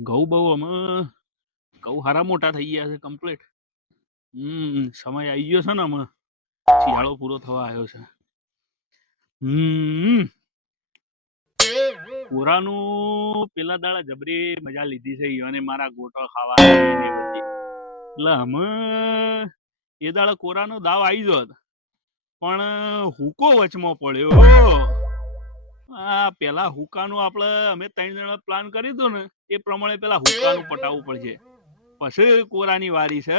ઘઉં બહુ અમે ઘઉં હારા મોટા થઈ ગયા છે કમ્પ્લીટ હમ, સમય આવી ગયો છે ને અમે શિયાળો પૂરો થવા આવ્યો છે. હમ. કોરાનું પેલા દાડા જબરી મજા લીધી છે અને મારા ગોટો ખાવા એટલે અમે એ દાડા કોરાનો દાવ આવી ગયો પણ, હુકો વચમાં પડ્યો. આ પેલા હુકાનું આપણે અમે ત્રણ જણા પ્લાન કરી દો ને એ પ્રમાણે પેલા હુકાનું પટાવવું પડશે. પછી કોરાની વારી છે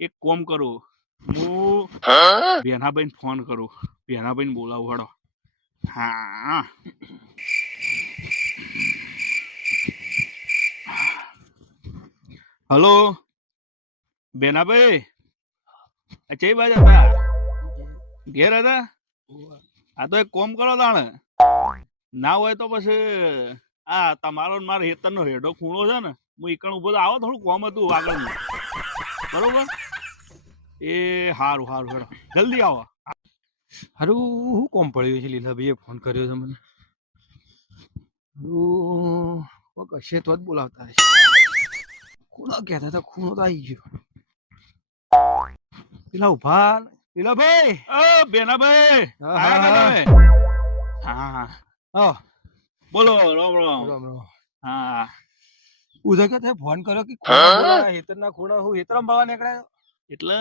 એક કોમ કરું. હું બેનાબેન ફોન કરું. બેનાબેન બોલાવું હડો. હા. હલો? બેનાભાઈ ચઈ બાજુ હતા? ઘેર. હતા? આ તો એક કોમ કરો તાણે. ના હોય તો પછી આ તમારો ને મારો હેતરનો હેડો ખૂણો છે ને હું એકણ ઊભો આવો થોડું કોમ હતું આગળ બરોબર? એ હારું હારું હેડો. જલ્દી આવો. હારું હું કોમ પડ્યું છે? લીલાભાઈએ ફોન કર્યો છે મને. કશે કોક હશે તો જ બોલાવતા હશે. ખૂણો કહેતા હતા? ખૂણો તો આવી ગયો. પેલા ઊભા લીલાભાઈ! ભાઈ બેનાભાઈ! હા, આયા હા, હા. હા. બોલો રામ રામ રામ રામ હા. ઉધર કે તે ફોન કર્યો કે ખૂણા બોલાવા, હેતરના ખૂણા હું હેતરામ બાવા નીકળ્યો? એટલે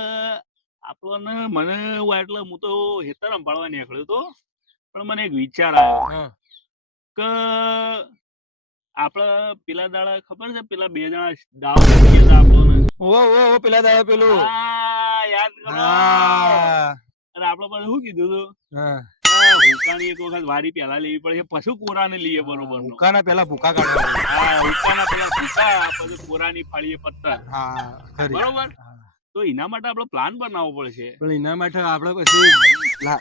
આપણને મને એવું એટલે હું તો હેતર સંભાળવા નીકળ્યો તો પણ મને એક વિચાર આવ્યો હા. કે આપડા પેલા દાડા ખબર છે પેલા બે જણા દાવ આપણને? ઓ ઓ ઓ પેલા દાડા પેલું. હા યાદ કરો. હા. અરે આપણે પાસે શું કીધું હતું હા એક વખત વારી પેલા લેવી પડે પછી કોરાને લઈએ બરોબર નો ભૂકાના ભૂકા કાઢવા હા હુક્કાના પેલા ભૂકા પછી કોરાની ફાળીએ પત્તર હા બરોબર? તો એના માટે આપણે પ્લાન બનાવવો પડશે. પણ એના માટે આપણે પછી લા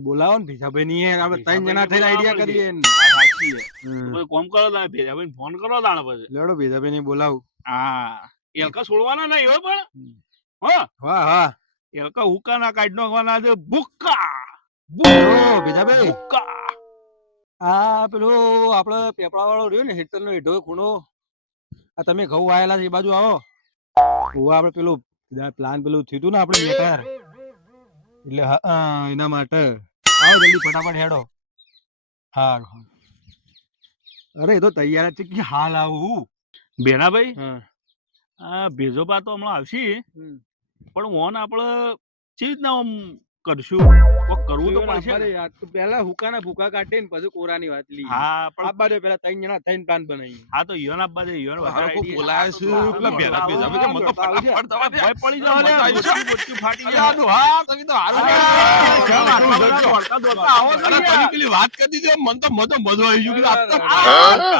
બોલાવો ને ભીખાભાઈ ની આપણે ત્રણ જણા થઈને આઈડિયા કરીએ સાચી કોમ કરો તમે ભેજા ભાઈ ફોન કરો તાણે પછી. લેડો ભીખાભાઈ ને બોલાવું. હા. એલકા છોડવાના નહીં હોય પણ. હા. હા હા. એલકા હુકા ના કાઢ નાખવાના છે ભૂક્કા. ઓ ભીખાભાઈ આ પેલો આપણે પેપડા વાળો રહ્યો ને હેક્ટર નો હેઠો ખૂણો. આ તમે ઘઉં વાયેલા છે એ બાજુ આવો. ઓ આપણે પેલું પ્લાન પેલું થયું હતું ને આપડે એટલે હા એના માટે. આવો જલ્દી ફટાફટ હેડો. હારું હારું. અરે એ તો તૈયાર છે કે હાલ આવું. બેનાભાઈ આ ભેજોબા તો હમણાં આવશે. પણ ઓન આપણે ચીજ આમ કરશું. કરવું તો પડશે ને. યાર તો પેલા હુકાના ભૂકા કાઢીને પછી કોરાની વાત લી હા પણ આબા દે પેલા ત્રણ જણા થઈને પ્લાન બનાવી હા તો યોન આપવા દે યોન વધારે હારું બોલાય છે, પેલા તો ભેગા આવો, કે મત તો ફટાફટ દવા દે. ભય પડી જાવ ને આવી ફાટી જાય. તો હા, તમે તો હારું બધા દોડતા દોડતા આવો અરે પેલી વાત કરી દીધી મન તો મજો મજો આવી ગયો કે આ તો-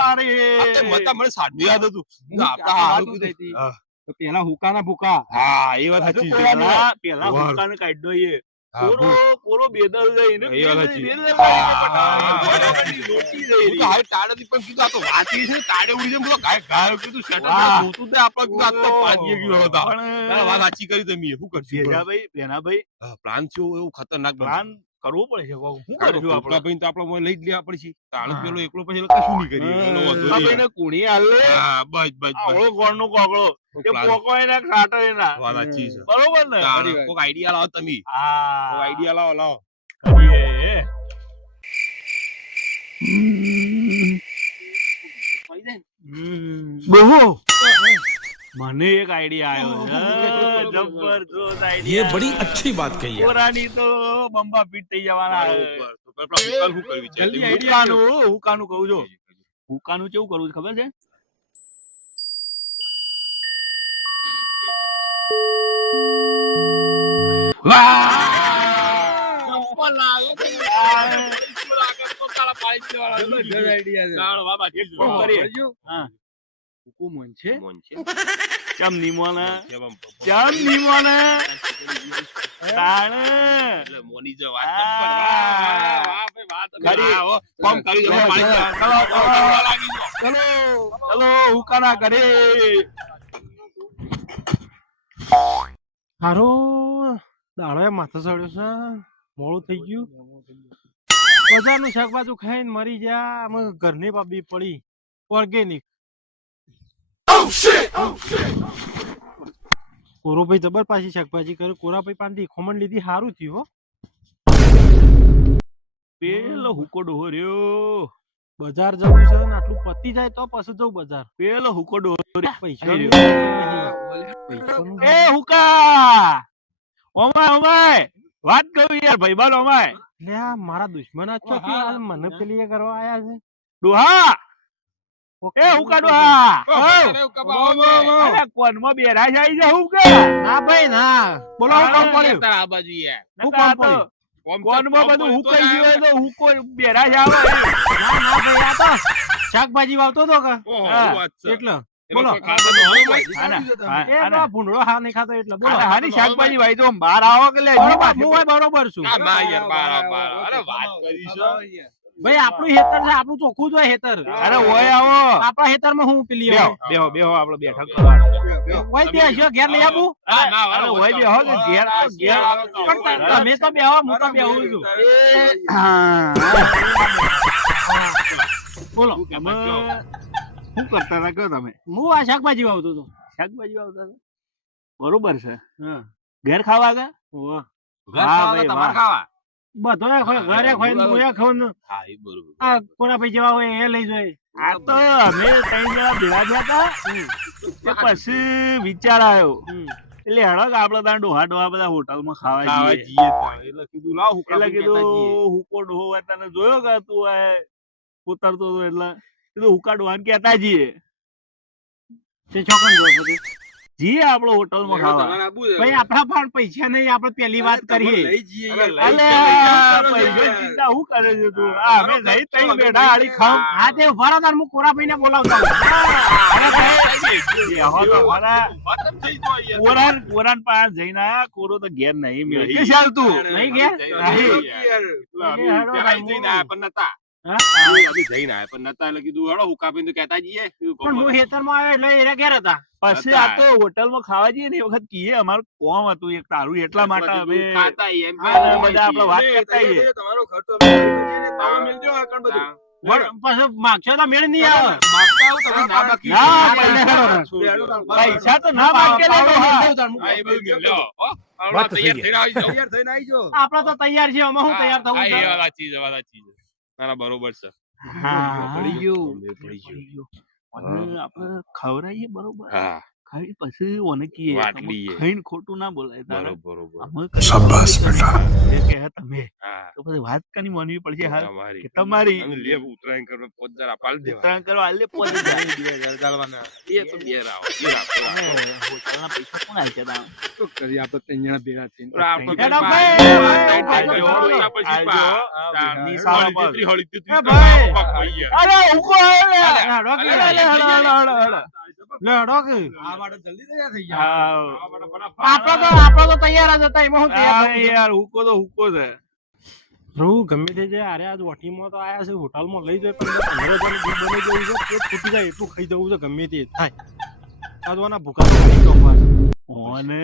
અરે. આ તો મને તો યાદ હતું આપતા હારું કીધું. હતી. હા. તો પેલા હુકાના ભૂકા હા એ વાત સાચી છે પેલા હુકા ને હુક્કાને દો એ. હા, કોરો ભૂ. જઈને પ્લાન છે એવું ખતરનાક પ્લાન કરવો પડશે કોક. શું આપણે? ભાઈ તો આપણે લઈ જ લેવા પડશે તાળો હા. પેલો એકલો પછી કશું નહીં કરી કુણી હાલે બસ બસ બસ. આવળો કોકળો એ પોકોય ના ખાટે ના વાત સાચી છે. બરોબર ને? કોક આઈડિયા લાવો તમે. હા. આઈડિયા લાવો લાવો. બહુ. મને એક આઈડિયા આવ્યો છે જબરદસ્ત આઈડિયા ये बड़ी अच्छी बात कही है કોરાની તો બંબા ફીટ થઈ જવાના બરોબર. તો પેલા હુકાલ શું કરવી છે? જલ્દી એટલે idea હુકાનું હુકાનું કહું છું હુકાનું કેવું કરવું છે ખબર છે જબરદસ્ત idea છે. તાણ, કામ. હા. હુકુમન છે મોન છે. ચમ નીમોને કેમ નીમોને તાણ મોની જે વાત પણ તમે કરી. કોમ કરી દો, ચલો, ચલો. હુકાના કરે હારો દાડો માથે ચડ્યો છે મોડું થઈ ગયું બજારનું શાકભાજી ખાઈને મરી ગયા ઘરની બાબી પડી ઓર્ગેનિક કોરોભાઈ જબર પાછી શાકભાજી કરે કોરાભાઈ પાંડી ખોમણ લીધી સારું થયું હો. પેલો હુકો ડોહો રહ્યો બજાર જવું છે ને આટલું પતી જાય તો પછી જવું બજાર. પેલો હુકો ડોહો પૈસા એ હુકા! Oh my oh my! વાત કહું યાર ભાઈબાન ઓમાય. લે મારા દુશ્મન આ મને પેલી કરવા આયા છે? ડોહા. એ હુકા ડોહા અરે, કોનમાં બેરા જાય છે હું કે? ના ભાઈ ના. બોલો હું કામ પડ્યું? તારા બાજુ. હું કોનમાં બધું ગયું બેરા ના ના ભાઈ આ તો શાકભાજી વાવતો તો કે? હા, શું એટલે બોલો. લોકો ખાતા તો હોય ભાઈ. આના, આ- એ આના. તો ભૂંડળો હા નહીં ખાતો એટલે બોલો. હારી શાકભાજી ભાઈ. તો બહાર આવો કે લે બરોબર હું બરોબર છું. ના, ના યાર, બારા, બારા. અરે વાત કરી છે. ભાઈ આપણું હેતર છે આપણું ચોખ્ખું જ હોય હેતર. અરે હોય આવો. આપણા હેતરમાં હું પેલી બેહો બેહો બેહો આપણે બેઠક કરવાનું ઓય ત્યાં છે ઘેર લઈ આપું ના, ના, અરે અરે, બેહો કે ઘેર ઘેર પણ તમે તો બેહો હું તો બેહું છું. બોલો. તમે શું કરતા હતા કહો તમે? હું આ શાકભાજી વાવતો હતો. શાકભાજી વાવતા હતા? બરોબર છે. હા. ઘેર ખાવા ગયા ઘર ખાવા તમારે ખાવા. બધો ઘરે હા, એ બરોબર. આ કોના ભાઈ જેવા હોય એ લઈ જાય. આ તો અમે ત્રણ જણા ભેગા થયા હતા પછી વિચાર આવ્યો. એટલે હેડો કે આપડે ત્યાં ડોહા ડોહા બધા હોટલમાં ખાવા જઈએ. જઈએ એટલે કીધું લાવ એટલે કીધું. હુકો ડોહો તને જોયો કે તું આ ઉતરતો હતો? એટલે કીધું હુકા ડોહાને કેતા જઈએ. તે છોકરા જોવો છો આપણો જઈએ આપડે હોટલમાં ખાવા. ભાઈ આપણા પણ પૈસા નહીં આપણે પેલી વાત કરીએ. જઈએ અલે પૈસા ચિંતા હું કરે છે તું? અમે નહીં તઈ બેઠા આડી ખાવ. હા. તે ઊભા રહો તાર હું કોરાભાઈને બોલાવતા હોઉં. ભાઈ, બેહો તો ખરા. ખતમ થઈ ગયો યાર. કોરાન કોરાન પાસે જઈને આયા. કોરો તો ઘેર નહીં મેળવી. ચાલ તું? નહીં ઘેર? નહીં. જઈને પણ નતા. એટલે કીધું તો કહેતા જઈએ. પણ હું ખેતરમાં આવ્યો એટલે એરા ઘેર હતા. પછી આ તો હોટલમાં ખાવા જઈએ ને એ વખત કીએ અમારું કોમ હતું એક તારું એટલા માટે અમે ખાતા એમ બે અને જઈએ. બધા આપણે વાત કરતા હોઈએ. હા. વળ- પછી માગશો તો મેળ નહીં આવે. માગતા આવું તમે ના બાકી. ના, પૈસા- તો ના. આપડે તો તૈયાર છે અમે હું તૈયાર થવું ના, ના, બરોબર છે. હા. પડી ગયું. અને આપણે ખવડાવીએ બરોબર? હા. ખાઈ પછી ઓને કીએ. ખાઈને ખોટું ના બોલાય બરોબર કહીએ, તમે. તો પછી વાત કની માનવી પડશે હાલ? કે તમારી લે ઉત્તરાયણ કરવા પોત જરા પાલ દે ઉત્તરાયણ કરવા આલે પોતે જાય. એ તો ઘેર રાવ ઘેર રાવ હોટલના પૈસા કોણ આલશે તા આપણે તો ભાઈ, ભાઈ, ભાઈ, ભાઈ, પછી આલજો. પા. હળી. હળી. અરે ઉકો આવે લે. હેડો કે? આ અલે, જલ્દી તૈયાર થઈ? હા. આપડે તો આપડે તો તૈયાર જ હતા એમાં હું તૈયાર? યાર હુકો તો હુકો છે પ્રભુ ગમે તે જાય અરે આજ વટીમાં તો આયા છે હોટલમાં લઈ જાય પણ પંદર હજાર બની ગયું છે પેટ ફૂટી જાય એટલું ખાઈ જવું છે ગમે તે થાય આ તો આના ભૂખા. ઓને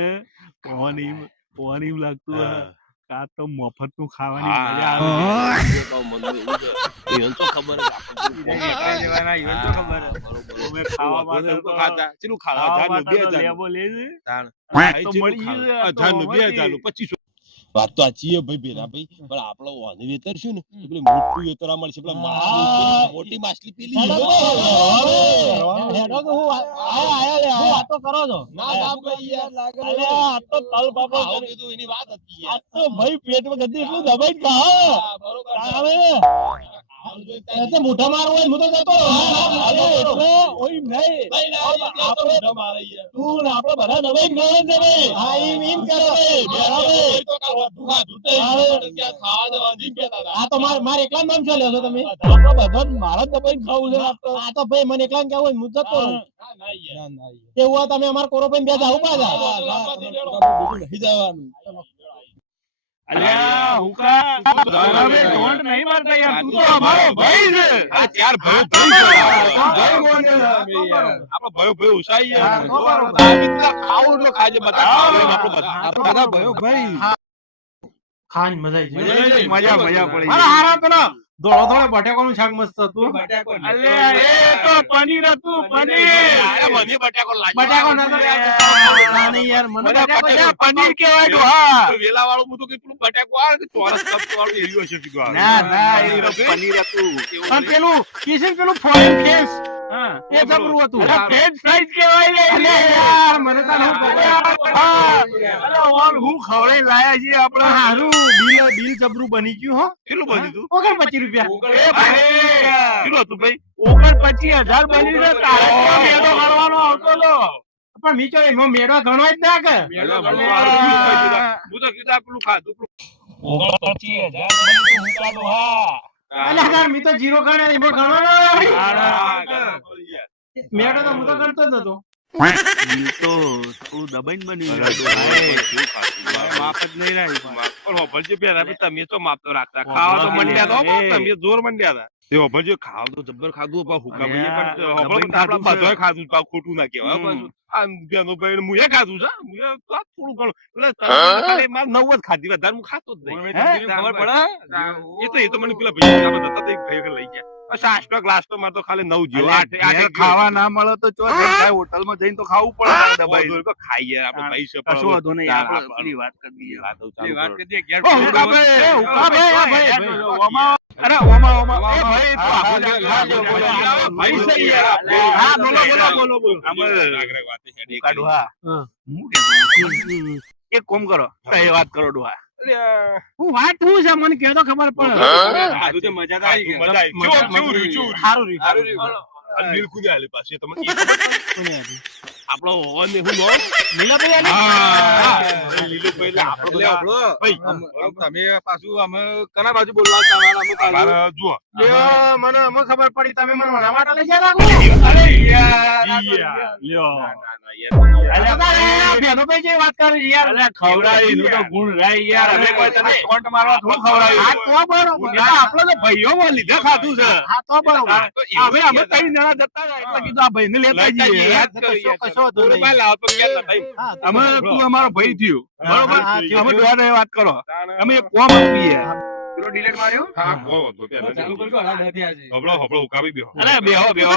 ઓન એમ ઓન એમ લાગતું હે આ તો મફતનું ખાવાની મજા આવે એ તો છે. તો ખબર. અમે ખાવા માટે ખાતા. ખાવા? લેબો તાણ. તો છે. વાત તો સાચી છે ભાઈ ભેરા ભાઈ. પણ આપણો વાની વેતર શું ને એટલે મોટું વેતર આ મળશે. પેલા માછલી પેલી મોટી માછલી પેલી વાતો કરો છો? તો તલ બાબા કીધું એની વાત હતી. આ તો ભાઈ પેટમાં ગતિ એટલું દબાઈ ખાઓ. હા, બરોબર તારે મોઢા મારવો હું તો જતો એટલે ઓય નહીં ભાઈ ના, આપણે મોઢા મારે યાર. તું ને આપણે બધા નવાઈ ગયો છે ભાઈ હા એમ એમ કરો બરાબર તો કાં દુખા દુતે ત્યાં ખાવા જવાની કહેતા હતા. આ તો માર માર એકલા નામ છે લ્યો છો તમે આપણો બધો મારા દબાઈ ખાવું છે આ તો ભાઈ મને એકલા કેવું હોય હું જતો રહું ના, ના યાર. એવું હોય તમે અમારા કોરોપેન બે જાવ પાછા નહીં જવાનું. અલ્યા, હુકા, તું તો નહીં મારતા યાર, તું તો અમારો ભાઈ છે. આ ચાર ભાઈઓ ભાઈ છે. તો ભાઈ બરાબર. કોને છે? આપણે ભાઈઓ ભાઈઓ ઉસાઈ યાર. તો બરાબર. ખાજે બધા. આપણે ભાઈ ખાન મજા મજા મજા મજા પડી હારા પેલો ધોળો ધોળો બટાકાનું શાક મસ્ત હતું એ તો પનીર હતું પનીર અરે મને બટાકો લાગ્યો. બટાકો ના, નહીં યાર મને બટાકો. પનીર કહેવાય ડોહા. વેલા વાળું બધું કેટલું પેલું બટાકો આવે કે ચોરસ કપ વાળું એવી હશે કીધું ના ના એ પનીર હતું પણ પેલું કિશન પેલું ફોરેન હા એ જબરું હતું. અરે ફ્રેન્ચ ફ્રાઈઝ લે યાર મને તો આવું અરે ઓર હું ખવડાવી લાયા છીએ આપણે. પણ હારું બિલ બિલ જબરું બની ગયું હો. કેટલું બન્યું તું? ઓગણ પચીસ રૂપિયા એ ભાઈ કેટલું હતું ભાઈ? ઓગણ પચીસ હજાર બની ને તારે મેળો ગણવાનો આવતો તો પણ મીચો એનો મેળો ઘણો જ ના કે. હું તો કીધું પેલું ખાધું પેલું. ઓગણ પચીસ હજાર બની તો હું કાઢું, હા. અલ્યા મી તો જીરો એમાં હું ગણતો જ નતો તો તું કેવું ખાધું. માપ જ નહીં રાખ્યું પણ હોભળજો પેલા તમે તો માપતો રાખતા. ખાવા તો મંડ્યા તો. તમે જોર મંડ્યા હતા. ખાવા તો જબ્બર ખાધું પણ હુકા ખાધું ખોટું ના કહેવાય પાછું. આ બેનો ભાઈ મુએ ખાધું છે મુએ તો થોડું ઘણું. એટલે ખાલી નવ જ ખાધી વધારે હું ખાતો જ નહીં? ખબર પડે? એ તો એ તો મને પેલા ભાઈ ભાઈ લઈ ગયા. બસ ગ્લાસ તો મારે તો ખાલી નવ જેવો આઠ આઠ ખાવા ના મળે તો ચો જાય હોટલમાં જઈને તો ખાવું પડે દબાઈ તો ખાઈએ આપણે વાંધો નહીં આપણે આપણે વાત કરી દઈએ. વાત તો કરો. દઈએ, ઘેર. ઓમાં- અરે, ઓમાં, ઓમાં. એ ભાઈ, તું બોલો. ભાઈ હા, બોલો, બોલો, બોલો, બોલો. વાતે હા. એક કોમ કરો કઈ વાત કરો ડોહા હું વાત શું છે મને કહેતો ખબર પડે આજુ તો મજા તો આવી ગઈ. મજા આવી. મજા- કેવું- કેવું રહ્યું, સારું રહ્યું. સારું રહ્યું. બિલકુલ આલી પાછી. આપણો ઓન ને હું? લીલાભાઈ આલી? હા, લીલુભાઈ એટલે આપણો આપણો ભાઈ, તમે પાછું અમે કના બાજુ બોલવા અમારા જુઓ. એ મને અમે ખબર પડી તમે મને ઓના લઈ ગયા અરે યાર યાર. લ્યો. ભાઈ. ના, અમે અમે લેતા લેતા જઈએ, તો અમે અમારો ભાઈ થયો. બરોબર? અમે દ્વારા વાત કરો. અમે એક કોમ આપીએ. પેલો delete માર્યો? હા, બહુ હતું, પેલા ચાલુ કરજો હલા નથી આજે. હબળો, હબળો, ઉકાવી બેહો. અરે બેહો બેહો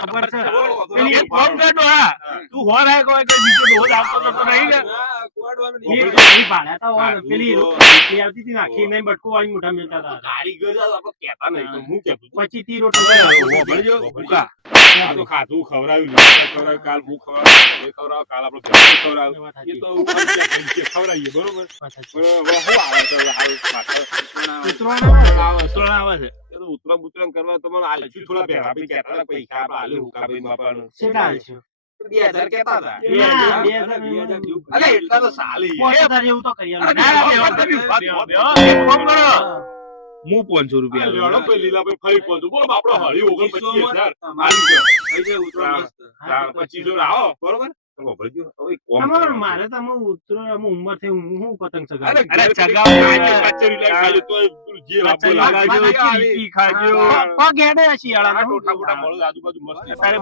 ખબર છે. પેલી એક કોમ કર ડોહા. તું હોર કોઈ જ નહીં એ- હોય. તો હું. ખાધું ખવડાવ્યું ખવડાવ્યું કાલ હું ખવડાવ્યું ખવડાવ કાલ આપડે ખવડાવ્યું એ તો ખવડાવીએ બરોબર? આવે છે ઉતરાણ ઉતરાણ કરવા તમારે થોડા પૈસા આપડે હાલ્યું 2000 કેતા હતા 2000 2000 અલે એટલા તો સાલી 5000 એવું તો કરી આલો ના ના કરો હું પાંચસો રૂપિયા લેવાનો ભાઈ લીલાભાઈ ફરી પાંચસો બોલો આપડે હળી ઓગણ પચીસ હજાર પચીસો આવો બરોબર મારે તો ઉતરો અમે ઉંમર થઈ હું હું પતંગ અરે, ચગાવો. ખાજો જે લાગે. ખાજો. પગ હેડે આજુબાજુ મસ્ત. તારે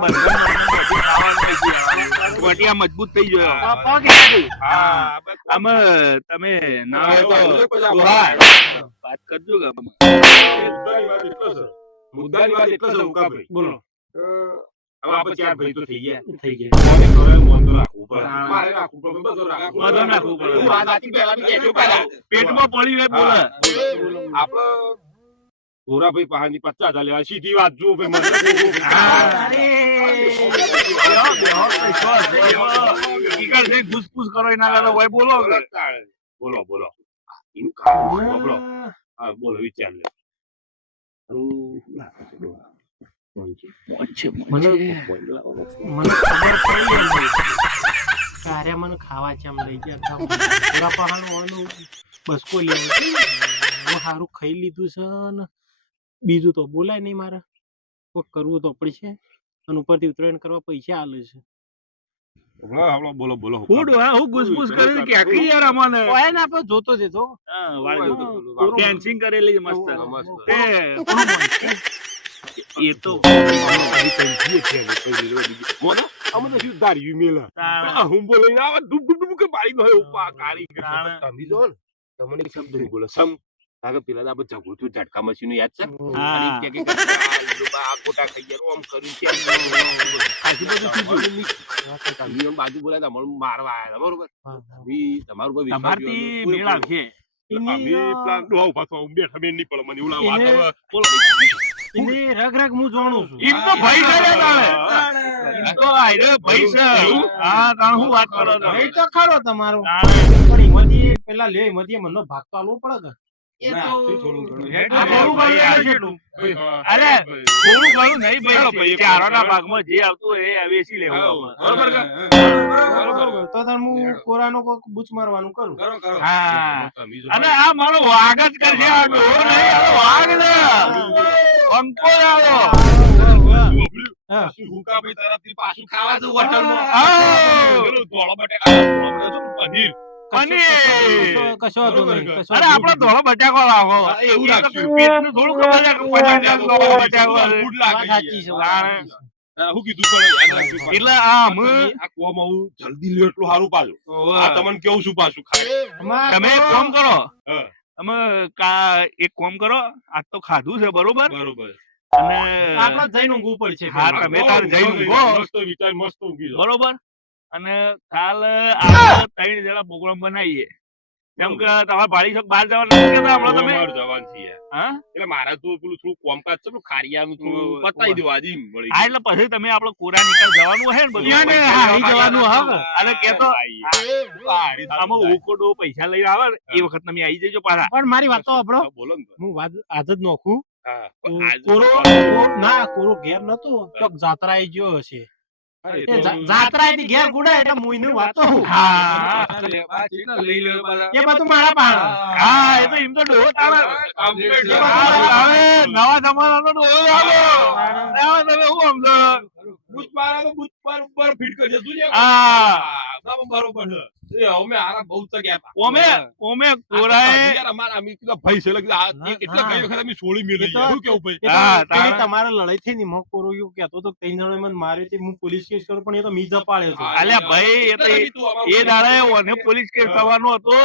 બધું મજબૂત થઈ ગયો હા. પગ હેડે. હા, બસ આમાં તમે ના હોય તો વાત કરજો કે મુદ્દાની વાત એટલો છે. મુદ્દાની વાત એટલો છે, ઉકાભાઈ. બોલો હવે આપણે ચાર ભાઈ તો થઈ ગયા. થઈ ગયા. કોને ખવડાવે મોન તો રાખવું પડે. મારે રાખવું પડે, બધું રાખવું બધું રાખવું પડે. હું વાત આખી પહેલા બી કહેજો પહેલા. પેટમાં પડી રહે બોલે. આપણે ગોરાભાઈ પાસેથી પચાસ હજાર લેવા. સીધી વાત જુઓ ભાઈ, મને ઘૂસપૂસ કરો એના કરતા હોય બોલો બોલો બોલો બોલો હા બોલો વિચાર લે. તારે મને ખાવા છે લઈ ગયા પૂરા પહાડનું બસકો લેવો હું સારું ખાઈ લીધું છે ને બીજું તો બોલાય નહીં મારે કોક કરવું તો પડશે અને ઉપરથી ઉત્તરાયણ કરવા પૈસા આલે છે બોલો બોલો હું હું ઘૂસપૂસ કરી કે આખી યાર અમને ઓય ને આપણે જોતો જતો હા, વાળી હા, કરેલી મસ્ત મસ્ત. એ તો અમે તો શું ધાર્યું મેલા? હુંબો લઈને આવે ડૂબ ડૂબ ડૂબ કે પાડી દો ઉપા કાળી તમે જો ને તમને એક શબ્દ નહીં બોલે સમ. કાકે પેલા આપણે ઝઘડું ઝટકા મશીન યાદ છે? કે કે કે આ ખોટા ખાઈ ગયા આમ કર્યું છે છે. બાજુ બોલાય તમારું મારવા આવ્યા બરોબર? તમે તમારું કોઈ તમારથી મેળ આવશે અમે પેલા ડોહા ઊભા થવા ઊંઘે ખબર નહીં પડે મને એવું લાગે આ એને- તો રગ રગ હું જાણું છું. ઈમ તો ભાઈ છે રે તાણે. તો આયરે ભાઈ છે. હા તાણ હું વાત કરો છો? ભાઈ તો ખરો તમારો. પણ પેલા લે એમાંથી મને ભાગ તો આલવો પડે કે એ ના, તો થોડું ઘણું. હેડ આ તો થોડું ભાઈ ઘણું આ છે. જેટલું. હા. અરે થોડું ઘણું નહીં ચાલો ભાઈ ભાઈ, ચારોના ભાગમાં જે આવતું હોય એ વેચી લેવું હા, આપણે. બરોબર કે? બરોબર તો તાર હું કોરાનો કોક બૂચ મારવાનું કરું? કરો કરો. હા. તમે જો અને આ મારો વાઘ જ કરશે. વાઘ પાછું હુંકાભાઈ તરફથી પાછું ખાવા જવું પનીર. પનીર. કશો વાંધો નહીં, કશો અરે આપણો ધોળો બટાકો લાવો એવું પેટનું થોડું ખબર છે. ફૂડ લાગે છે. હા, કીધું પણ. એટલે આ આ કુવામાં હું જલ્દી લ્યો એટલું સારું પાછું. આ તમને કેવું છું પાછું તમે એક કોમ કરો. અમે કા એક કોમ કરો આજ તો ખાધું છે બરોબર? બરોબર. અને આપણે જઈને ઊંઘવું પડશે હા, તમે તાર જઈને ઊંઘો. મસ્ત વિચાર મસ્ત ઊંઘી બરોબર? અને કાલ ત્રણ જણા પ્રોગ્રામ બનાવીએ. કેમ કે તમારે ભાડી ચોક બહાર જવાનું નથી કેતા હમણાં તમે? બહાર જવાનું છે હા? એટલે મારા તો પેલું થોડું કોમકાજ છે પેલું ખારિયાનું થોડું પતાવી દેવું આજે મળી હા એટલે પછી તમે આપણો કોરા નિકાલ જવાનું હે ને બધું. ને, હારી જવાનું હા અને હારી આમાં ઉકોડો પૈસા લઈને આવે ને એ વખત તમે આવી જજો પાછા. પણ મારી વાત તો આપડો બોલો ને હું વાત આજ જ નોખું. કોરો ના કોરો ઘેર નતો. ચોક જાત્રા આઈ ગયો હશે. જાત્રા આઈ ઘેર ગુડા એટલે મુઈનું વાત તો હા લઈ લો પાછા એ બધું મારા પાણ હા એ તો એમ તો ડોહો. હા, હવે નવા જમાનાનો ડોહો આવ્યો તમે શું સમજો તો પર ઉપર ફિટ કરી જતું છે. હા. હા, બરોબર છે. એ અમે આરા બહુ તો ઓમે ઓમે કોરાએ અમારા અમે કીધું ભાઈ છે એટલે આ એક ગઈ વખત અમે સોળી મેલી એ તો- ગયા. શું કેવું ભાઈ? હા, પેલી તારા- તમારે લડાઈ થઈ ની કોરો એવું કહેતો તો ત્રણ જણાએ મને માર્યો તે હું પોલીસ કેસ કરું પણ એ તો મી જપાડ્યો હતો અલ્યા ભાઈ, એ તો એ- દાડાએ ઓને પોલીસ કેસ થવાનો હતો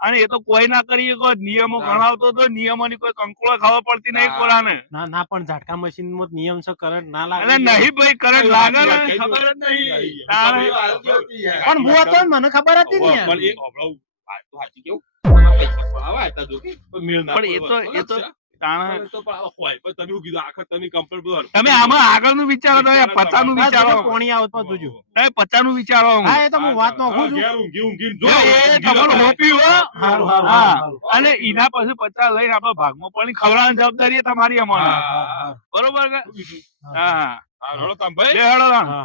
અને એ તો કોઈ ના કરી નિયમો ગણાવતો તો નિયમોની કોઈ કંકોળો ખાવા પડતી નહીં. કોરાને. ના ના પણ ઝાટકા મશીનમાં નિયમ છે કરંટ ના લાગે. નહીં ભાઈ કરંટ લાગે ને ખબર જ નહીં. પણ હું હતો મને ખબર હતી. પણ એક હમણાં આ તો સાચી કેવું પૈસા પણ ના એ તો એ તો અલગ છે. તાણે પણ એ તો પણ આવા હોય. પણ તમે શું કીધું આખા તમે complaint બધું હરખું તમે આમાં આગળનું વિચારો તો વિચારો જોજો પોણી આવત જોજો પચાનું વિચારો આમ. હા એ તો હું વાત હા, નોખું છું ઘેર ઊંઘી જો, એ તમારું હોપી હો હારું, હારું, હા. અને એના પછી પચાસ લઈને આપણા ભાગમાં પણ ખવડાવવાની જવાબદારી તમારી અમારી. બરોબર હા હા, રડો તમે ભાઈ. બે હેડો હા.